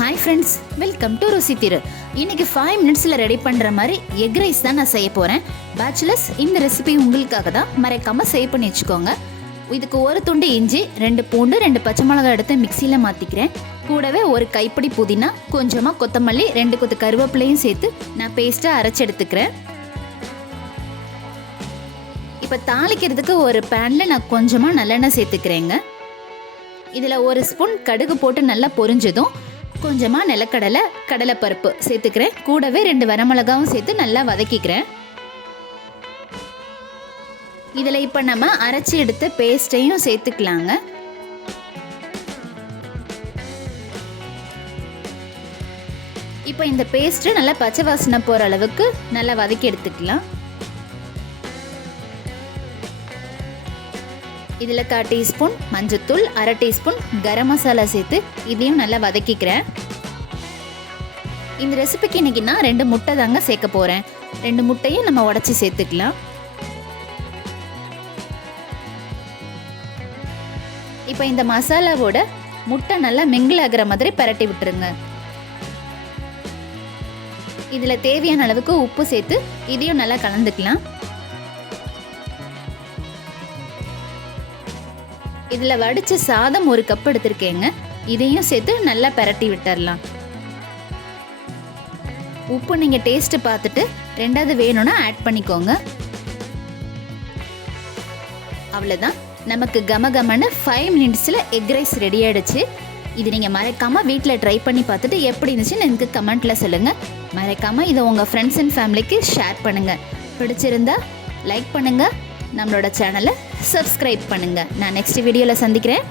Hi friends, welcome to ருசி திரு. இன்னைக்கு 5 மினிட்ஸில் ரெடி பண்ணுற மாதிரி எக் ரைஸ் தான் நான் செய்ய போகிறேன். பேச்சுலர்ஸ், இந்த ரெசிபி உங்களுக்காக தான், மறக்காமல் சேவ் பண்ணி வச்சுக்கோங்க. இதுக்கு ஒரு துண்டு இஞ்சி, 2 பூண்டு, 2 பச்சை மிளகாய் எடுத்து மிக்சியில் மாற்றிக்கிறேன். கூடவே ஒரு கைப்பிடி புதினா, கொஞ்சமாக கொத்தமல்லி, 2 கொத்து கருவேப்பிலையும் சேர்த்து நான் பேஸ்ட்டாக அரைச்சி எடுத்துக்கிறேன். இப்போ தாளிக்கிறதுக்கு ஒரு பேனில் நான் கொஞ்சமாக நல்லெண்ணெய் சேர்த்துக்கிறேங்க. இதில் ஒரு ஸ்பூன் கடுகு போட்டு நல்லா பொரிஞ்சதும் கொஞ்சமாக நிலக்கடலை, கடலைப்பருப்பு சேர்த்துக்கிறேன். கூடவே 2 வரமிளகாவும் சேர்த்து நல்லா வதக்கிக்கிறேன். இதில் இப்போ நம்ம அரைச்சி எடுத்த பேஸ்ட்டையும் சேர்த்துக்கலாங்க. இப்போ இந்த பேஸ்ட்டு நல்லா பச்சை வாசனை போகிற அளவுக்கு நல்லா வதக்கி எடுத்துக்கலாம். இதில் 1/4 டீஸ்பூன் மஞ்சத்தூள், 1/2 டீஸ்பூன் கரம் மசாலா சேர்த்து இதையும் நல்லா வதக்கிக்கிறேன். இந்த ரெசிபிக்கு இன்றைக்கி நான் 2 முட்டை தாங்க சேர்க்க போகிறேன். 2 முட்டையும் நம்ம உடச்சி சேர்த்துக்கலாம். இப்போ இந்த மசாலாவோட முட்டை நல்லா மிங்கிள் ஆகிற மாதிரி பரட்டி விட்டுருங்க. இதில் தேவையான அளவுக்கு உப்பு சேர்த்து இதையும் நல்லா கலந்துக்கலாம். இதில் வடித்த சாதம் 1 கப் எடுத்திருக்கேங்க. இதையும் சேர்த்து நல்லா பரட்டி விட்டுடலாம். உப்பு நீங்கள் டேஸ்ட்டு பார்த்துட்டு 2வது வேணும்னா ஆட் பண்ணிக்கோங்க. அவ்வளோதான், நமக்கு கமகமன்னு 5 மினிட்ஸில் எக் ரைஸ் ரெடி ஆகிடுச்சு. இது நீங்கள் மறக்காமல் வீட்டில் ட்ரை பண்ணி பார்த்துட்டு எப்படி இருந்துச்சுன்னு எனக்கு கமெண்ட்டில் சொல்லுங்கள். மறக்காமல் இதை உங்கள் ஃப்ரெண்ட்ஸ் அண்ட் ஃபேமிலிக்கு ஷேர் பண்ணுங்கள். பிடிச்சிருந்தா லைக் பண்ணுங்கள், நம்மளோட சேனலை சப்ஸ்கிரைப் பண்ணுங்கள். நான் நெக்ஸ்ட் வீடியோவில் சந்திக்கிறேன்.